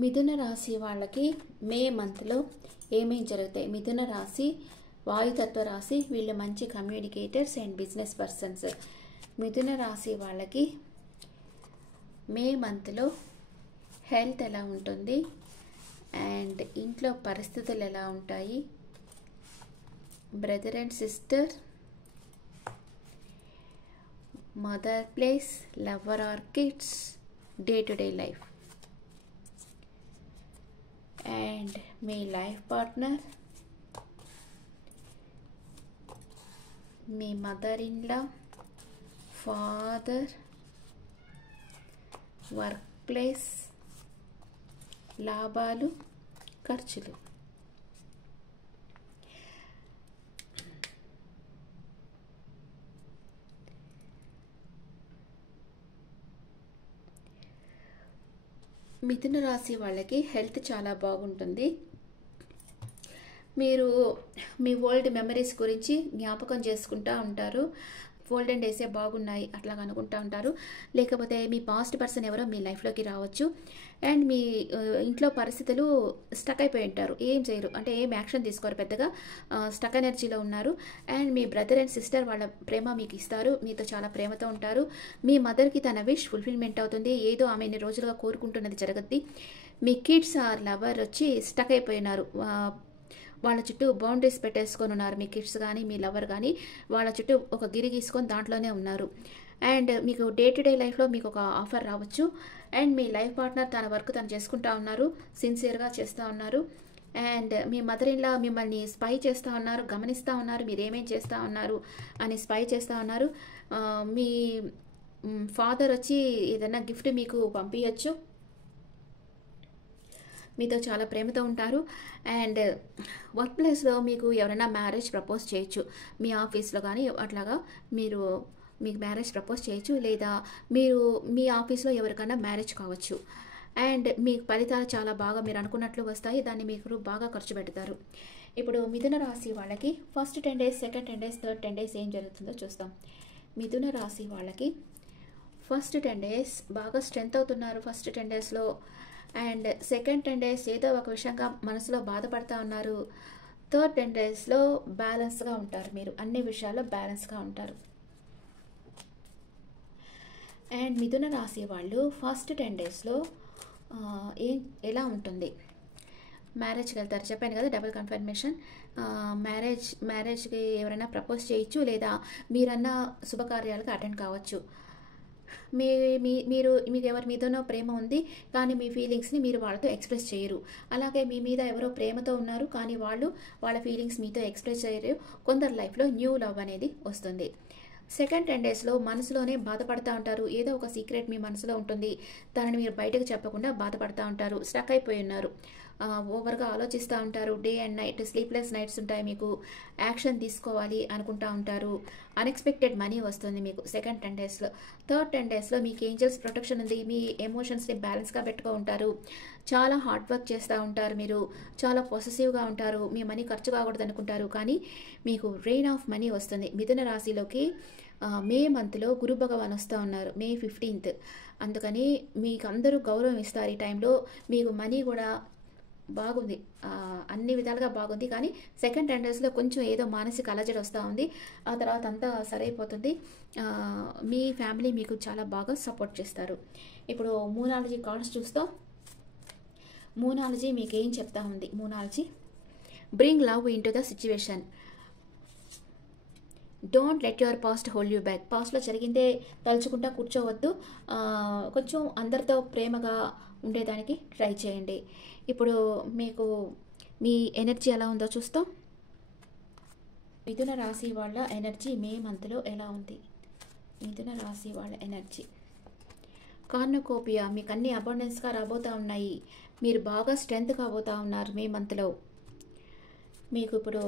మిథున రాశి వాళ్ళకి మే మంత్లో ఏమేం జరుగుతాయి? మిథున రాశి వాయుతత్వ రాశి, వీళ్ళు మంచి కమ్యూనికేటర్స్ అండ్ బిజినెస్ పర్సన్స్. మిథున రాశి వాళ్ళకి మే మంత్లో హెల్త్ ఎలా ఉంటుంది అండ్ ఇంట్లో పరిస్థితులు ఎలా ఉంటాయి, brother and sister, mother place, lover are kids, day to day life and me life partner, me mother in law, father, work place, లాభాలు, ఖర్చులు. మిథున రాశి వాళ్ళకి హెల్త్ చాలా బాగుంటుంది. మీరు మీ ఓల్డ్ మెమరీస్ గురించి జ్ఞాపకం చేసుకుంటూ ఉంటారు. ఓల్డెన్ డేసే బాగున్నాయి అట్లా అనుకుంటూ ఉంటారు. లేకపోతే మీ పాస్ట్ పర్సన్ ఎవరో మీ లైఫ్లోకి రావచ్చు అండ్ మీ ఇంట్లో పరిస్థితులు స్టక్ అయిపోయి ఉంటారు. ఏం చేయరు, అంటే ఏం యాక్షన్ తీసుకోరు, పెద్దగా స్టక్ ఎనర్జీలో ఉన్నారు. And me brother and sister వాళ్ళ ప్రేమ మీకు ఇస్తారు, మీతో చాలా ప్రేమతో ఉంటారు. మీ మదర్కి తన విష్ ఫుల్ఫిల్మెంట్ అవుతుంది, ఏదో ఆమె ఎన్ని రోజులుగా కోరుకుంటున్నది జరగద్ది. మీ కిడ్స్ ఆర్ లవర్ వచ్చి స్టక్ అయిపోయినారు, వాళ్ళ చుట్టూ బౌండరీస్ పెట్టేసుకొని ఉన్నారు. మీ కిడ్స్ కానీ మీ లవర్ కానీ వాళ్ళ చుట్టూ ఒక గిరి గీసుకొని దాంట్లోనే ఉన్నారు. అండ్ మీకు డే టు డే లైఫ్లో మీకు ఒక ఆఫర్ రావచ్చు. అండ్ మీ లైఫ్ పార్ట్నర్ తన వర్క్ తను చేసుకుంటూ ఉన్నారు, సిన్సియర్గా చేస్తూ ఉన్నారు. And me mother in law మిమ్మల్ని స్పై చేస్తూ ఉన్నారు, గమనిస్తూ ఉన్నారు, మీరు ఏమేం చేస్తూ ఉన్నారు అని స్పై చేస్తూ ఉన్నారు. మీ ఫాదర్ వచ్చి ఏదైనా గిఫ్ట్ మీకు పంపించచ్చు, మీతో చాలా ప్రేమతో ఉంటారు. అండ్ వర్క్ ప్లేస్లో మీకు ఎవరైనా మ్యారేజ్ ప్రపోజ్ చేయొచ్చు, మీ ఆఫీస్లో కానీ అట్లాగా మీకు మ్యారేజ్ ప్రపోజ్ చేయొచ్చు, లేదా మీరు మీ ఆఫీస్లో ఎవరికైనా మ్యారేజ్ కావచ్చు. అండ్ మీ ఫలితాలు చాలా బాగా మీరు అనుకున్నట్లు వస్తాయి, దాన్ని మీకు బాగా ఖర్చు పెడతారు. ఇప్పుడు మిథున రాశి వాళ్ళకి first 10 days, second 10 days, third 10 days ఏం జరుగుతుందో చూస్తాం. మిథున రాశి వాళ్ళకి ఫస్ట్ 10 days బాగా స్ట్రెంత్ అవుతున్నారు. ఫస్ట్ 10 daysలో అండ్ సెకండ్ 10 days ఏదో ఒక విషయంగా మనసులో బాధపడుతూ ఉన్నారు. థర్డ్ 10 daysలో బ్యాలెన్స్గా ఉంటారు, మీరు అన్ని విషయాల్లో బ్యాలెన్స్గా ఉంటారు. అండ్ మిథున రాశి వాళ్ళు ఫస్ట్ 10 daysలో ఎలా ఉంటుంది? మ్యారేజ్కి వెళ్తారు, చెప్పాను కదా, డబుల్ కన్ఫర్మేషన్. మ్యారేజ్కి ఎవరైనా ప్రపోజ్ చేయొచ్చు, లేదా మీరన్నా శుభకార్యాలకు అటెండ్ కావచ్చు. మీకు ఎవరి మీదనో ప్రేమ ఉంది కానీ మీ ఫీలింగ్స్ని మీరు వాళ్ళతో ఎక్స్ప్రెస్ చేయరు. అలాగే మీ మీద ఎవరో ప్రేమతో ఉన్నారు కానీ వాళ్ళ ఫీలింగ్స్ మీతో ఎక్స్ప్రెస్ చేయరు. కొందరు లైఫ్లో న్యూ లవ్ అనేది వస్తుంది. సెకండ్ 10 daysలో మనసులోనే బాధపడుతూ ఉంటారు, ఏదో ఒక సీక్రెట్ మీ మనసులో ఉంటుంది, దానిని మీరు బయటకు చెప్పకుండా బాధపడుతూ ఉంటారు, స్టక్ అయిపోయి ఉన్నారు, ఓవర్గా ఆలోచిస్తూ ఉంటారు. Day and night sleepless nights ఉంటాయి, మీకు యాక్షన్ తీసుకోవాలి అనుకుంటూ ఉంటారు. అన్ఎక్స్పెక్టెడ్ మనీ వస్తుంది మీకు సెకండ్ 10 daysలో. థర్డ్ 10 daysలో మీకు ఏంజల్స్ ప్రొటెక్షన్ ఉంది, మీ ఎమోషన్స్ని బ్యాలెన్స్గా పెట్టుకో ఉంటారు, చాలా హార్డ్ వర్క్ చేస్తూ ఉంటారు, మీరు చాలా పొసెసివ్గా ఉంటారు, మీ మనీ ఖర్చు కాకూడదు అనుకుంటారు, కానీ మీకు రెయిన్ ఆఫ్ మనీ వస్తుంది. మిథున రాశిలోకి మే మంత్లో గురు భగవాన్ వస్తూ ఉన్నారు, May 15th. అందుకని మీకు అందరూ గౌరవం ఇస్తారు ఈ టైంలో. మీకు మనీ కూడా బాగుంది, అన్ని విధాలుగా బాగుంది. కానీ సెకండ్ 10 daysలో కొంచెం ఏదో మానసిక అలజడి వస్తూ ఉంది, ఆ తర్వాత అంతా సరైపోతుంది. మీ ఫ్యామిలీ మీకు చాలా బాగా సపోర్ట్ చేస్తారు. ఇప్పుడు మూనాలజీ కార్డ్స్ చూస్తాం. మూనాలజీ మీకు ఏం చెప్తా ఉంది? Moonology bring love in to the situation, don't let your past hold you back. పాస్ట్లో జరిగిందే తలుచుకుంటా కూర్చోవద్దు, కొంచెం అందరితో ప్రేమగా ఉండేదానికి ట్రై చేయండి. ఇప్పుడు మీకు మీ ఎనర్జీ ఎలా ఉందో చూస్తాం. మిథున రాశి వాళ్ళ ఎనర్జీ మే మంత్లో ఎలా ఉంది? మిథున రాశి వాళ్ళ ఎనర్జీ కార్నకోపియా, మీకు అన్ని అబండెన్స్గా రాబోతూ ఉన్నాయి, మీరు బాగా స్ట్రెంత్ కాబోతూ ఉన్నారు మే మంత్లో. మీకు ఇప్పుడు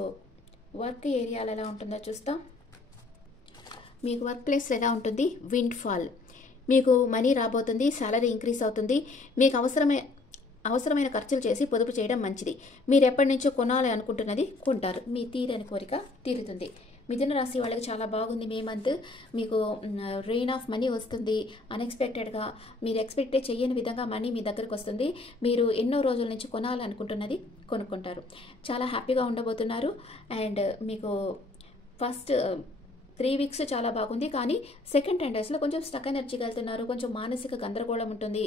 వర్క్ ఏరియాలో ఎలా ఉంటుందో చూస్తాం. మీకు వర్క్ ప్లేస్ ఎలా ఉంటుంది? విండ్ ఫాల్, మీకు మనీ రాబోతుంది, సాలరీ ఇంక్రీజ్ అవుతుంది, మీకు అవసరమైన ఖర్చులు చేసి పొదుపు చేయడం మంచిది. మీరు ఎప్పటి నుంచో కొనాలి అనుకుంటున్నది కొంటారు, మీ తీరని కోరిక తీరుతుంది. మిథున రాశి వాళ్ళకి చాలా బాగుంది మే మంత్. మీకు రెయిన్ ఆఫ్ మనీ వస్తుంది. అన్ఎక్స్పెక్టెడ్గా మీరు ఎక్స్పెక్ట్ చేయని విధంగా మనీ మీ దగ్గరకు వస్తుంది. మీరు ఎన్నో రోజుల నుంచి కొనాలనుకుంటున్నది కొనుక్కుంటారు. చాలా హ్యాపీగా ఉండబోతున్నారు. అండ్ మీకు ఫస్ట్ 3 వీక్స్ చాలా బాగుంది, కానీ సెకండ్ 10 డేస్లో కొంచెం స్టక్ ఎనర్జీకి వెళ్తున్నారు. కొంచెం మానసిక గందరగోళం ఉంటుంది.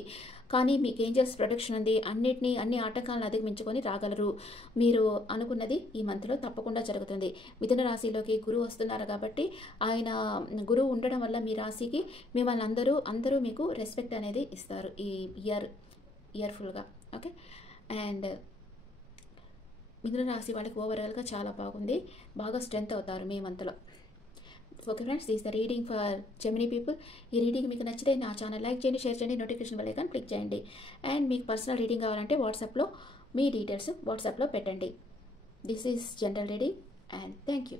కానీ మీకు ఏంజల్స్ ప్రొటెక్షన్ ఉంది. అన్ని ఆటంకాలను అధిగమించుకొని రాగలరు. మీరు అనుకున్నది ఈ మంత్లో తప్పకుండా జరుగుతుంది. మిథున రాశిలోకి గురువు వస్తున్నారు కాబట్టి ఆయన గురువు ఉండడం వల్ల మీ రాశికి మిమ్మల్ని అందరూ మీకు రెస్పెక్ట్ అనేది ఇస్తారు ఈ ఇయర్ఫుల్గా. ఓకే, అండ్ మిథున రాశి వాళ్ళకి ఓవరాల్గా చాలా బాగుంది. బాగా స్ట్రెంత్ అవుతారు మే మంత్లో. Okay friends, this the reading for Gemini people. ఈ రీడింగ్ మీకు నచ్చితే నా ఛానల్ లైక్ చేయండి, షేర్ చేయండి, నోటిఫికేషన్ బెల్ ఐకాన్ క్లిక్ చేయండి. అండ్ మీకు పర్సనల్ రీడింగ్ కావాలంటే వాట్సాప్లో మీ డీటెయిల్స్ వాట్సాప్లో పెట్టండి. This is general reading and thank you.